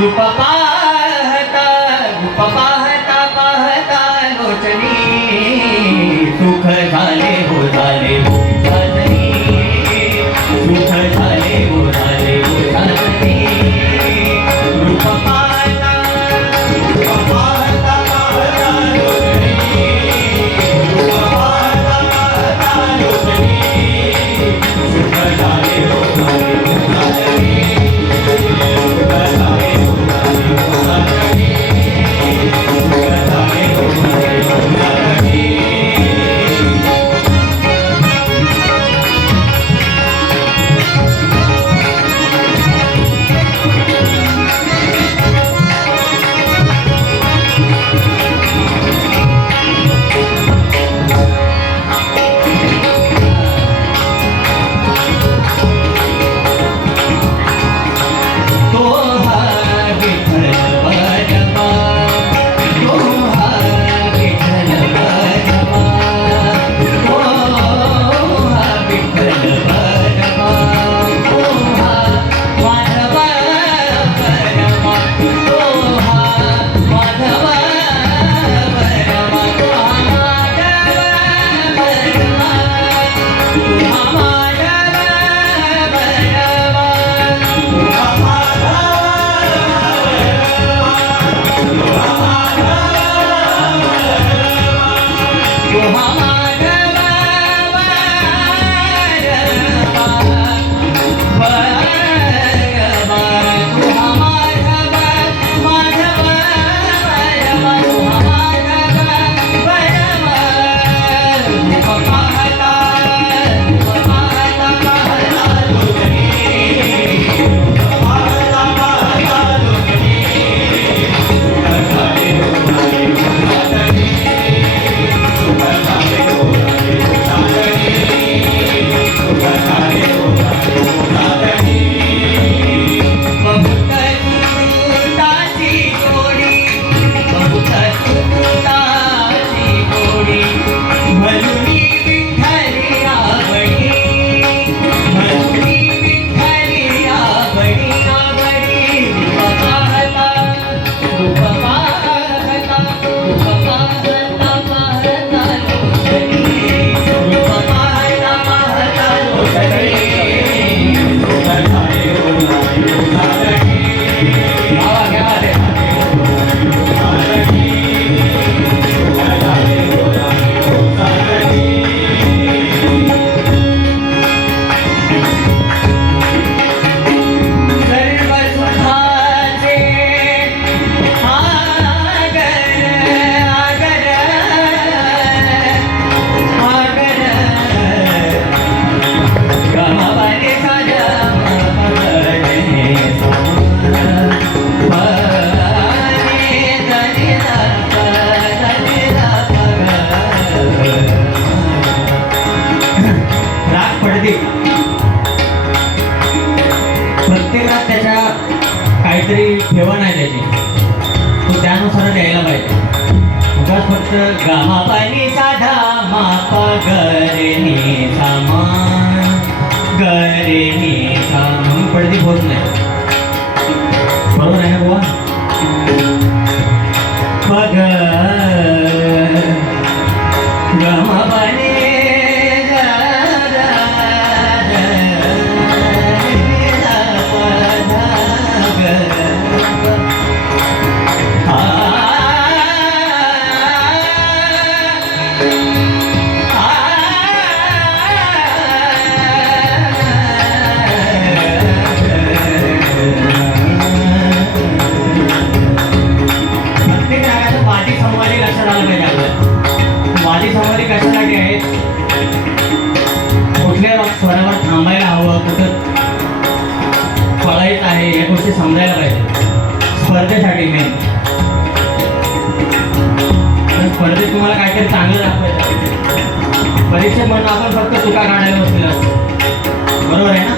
रूप पाहता रूप पाहता पाहता लोचनी सुख झाले हो झाले हो फक्त गामा पाणी साधा मापा गरे सामान गरे सामान पडती होत नाही. बरोबर आहे ना बुवा? मग गामा आपल्याला स्वरावर थांबायला हवं कुठं पळायचं आहे या गोष्टी समजायला पाहिजे. स्पर्धेसाठी मेन स्पर्धेत तुम्हाला काहीतरी चांगलं दाखवायचं परीक्षेत म्हणून आपण फक्त चुका काढायला बसलेलं असतो बरोबर आहे ना?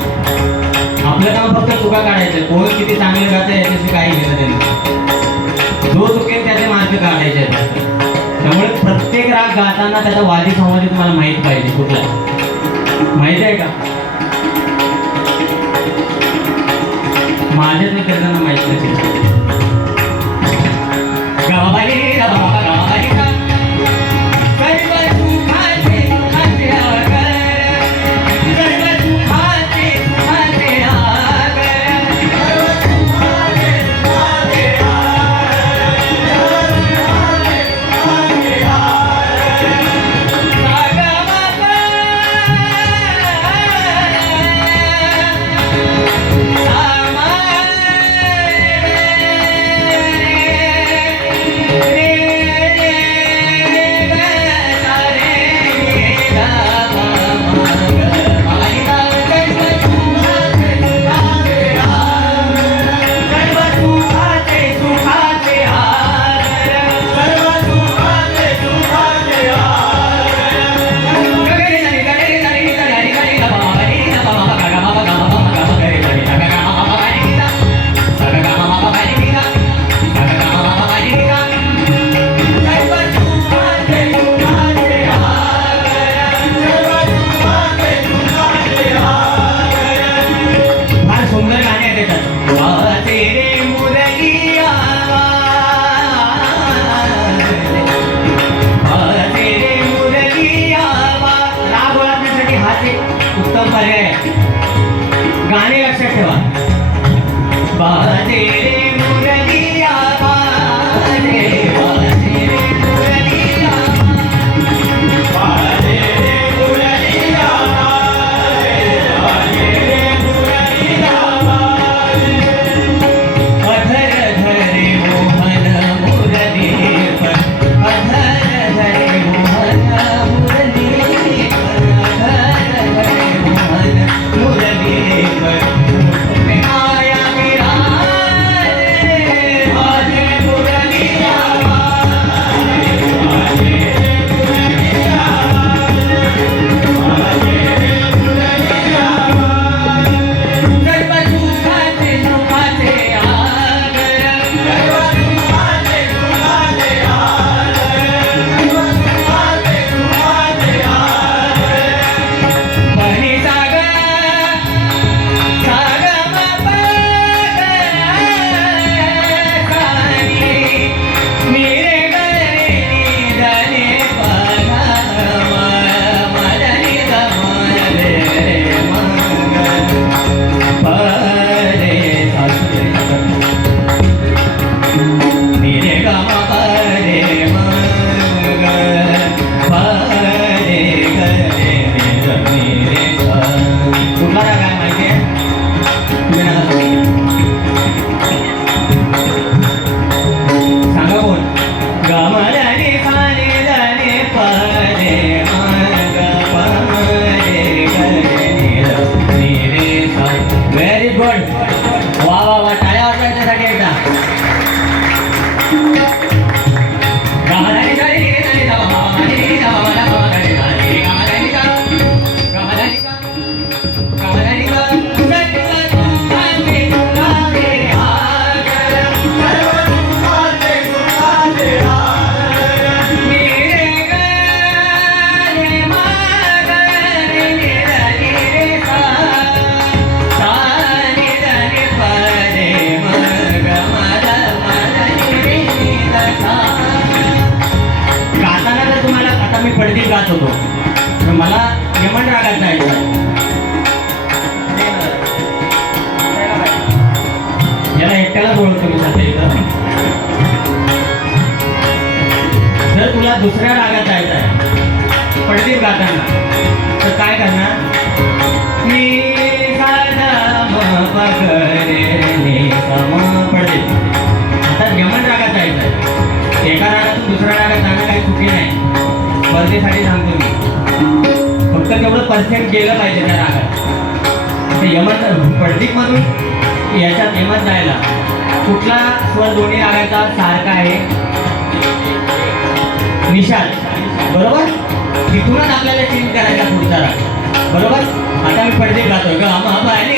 आपलं काम फक्त चुका काढायचं कोण किती चांगले जातं याच्याशी काही घेणं त्यांनी जो चुकेल त्याचे मार्क काढायचे त्यामुळे प्रत्येक राग गाताना त्याचा वादी संवादी तुम्हाला माहीत पाहिजे कुठला माहिती आहे का? माझ्यातल्या करताना माहिती नसेल. गीत गात होतो? तर मला यमन रागात जायचं. याला एकट्याला ओळखतो मी सांगते इथं. जर तुला दुसऱ्या रागात जायचं आहे पडतील गाताना तर काय करणार? आता एका रागातून दुसऱ्या रागात जाणं काही चुकी नाही. बर्थडेसाठी सांगतो मी. फक्त तेवढं परफेक्ट गेलं पाहिजे त्या रागात. ते यमन म्हणून याच्यात यमन जायला कुठला स्वर दोन्ही रागाचा सारखा आहे? निशाल बरोबर? तिथूनच आपल्याला चेंज करायचा पुढचा राग. बरोबर? आता मी पडदे जातो का आम्हा आहे.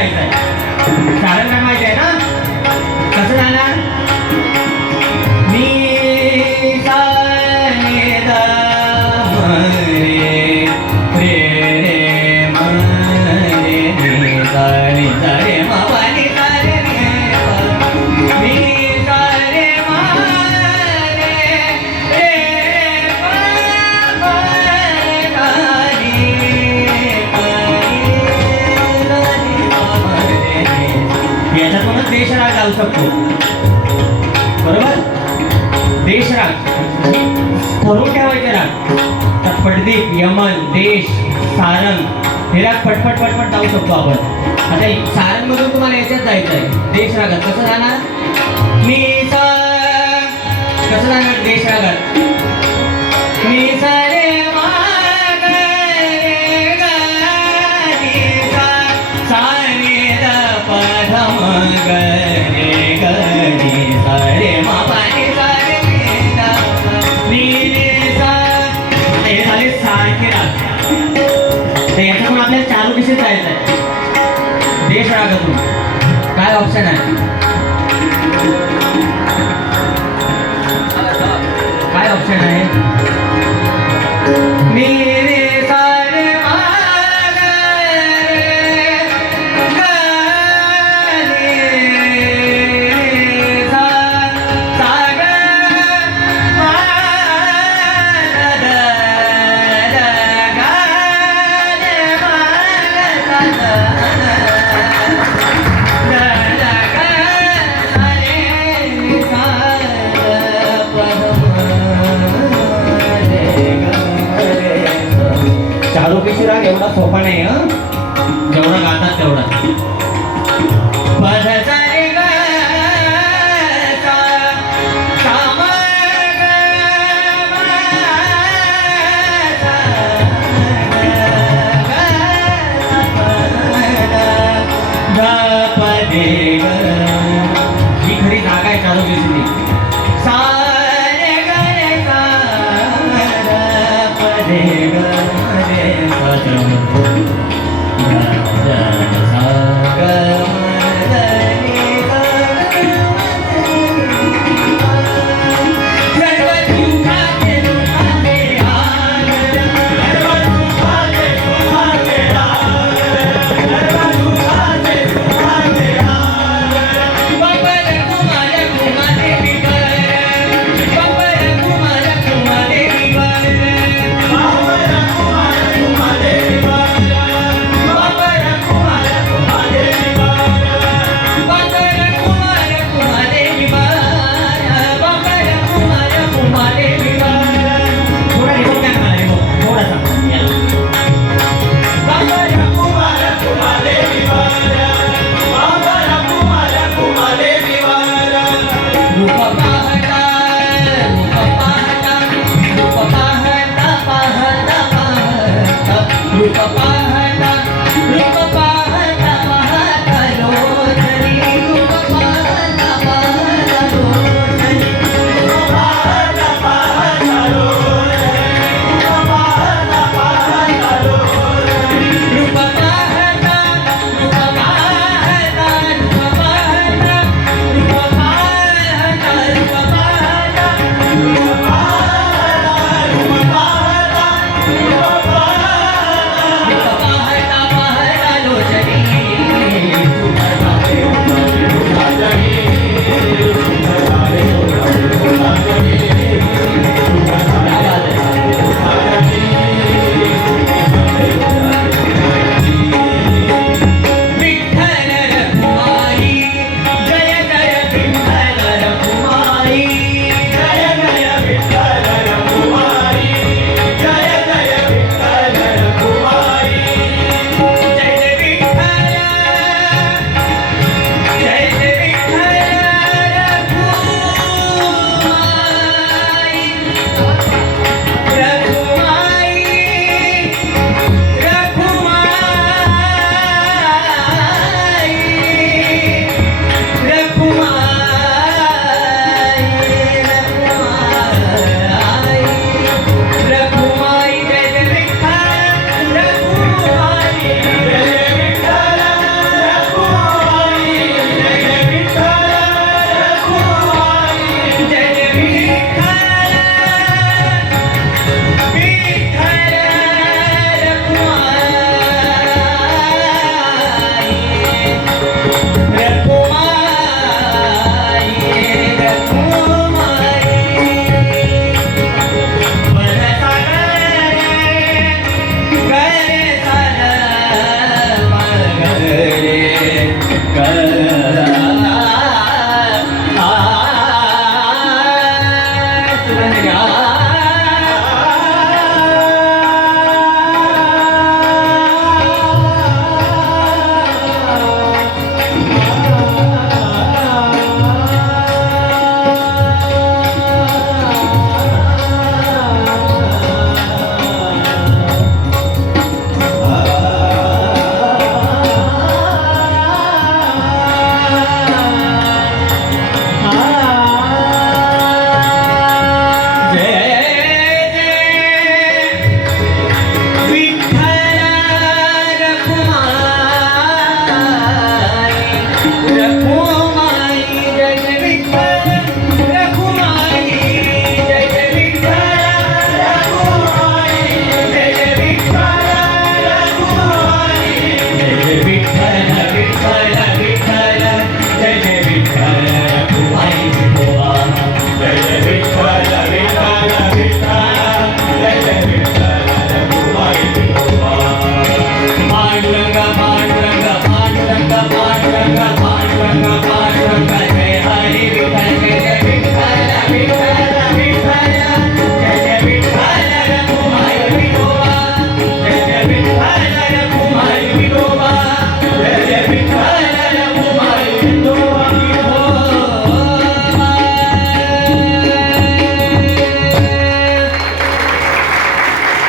जायचंय सांगू शकतो. बरोबर? देशराग ठरवून ठेवायचे राग तर यमन देश सारंग हे राग पटपट पटपट जाऊ शकतो आपण. आता सारंगमधून तुम्हाला याच्यात जायचं आहे देश रागात. कसं जाणार? मी कसं जाणार देश रागात? मी सा देशी जायचं आहे? देश रागातून काय ऑप्शन आहे? काय ऑप्शन आहे? मी एवढा सोपा नाही जेवढा गातात तेवढा. Música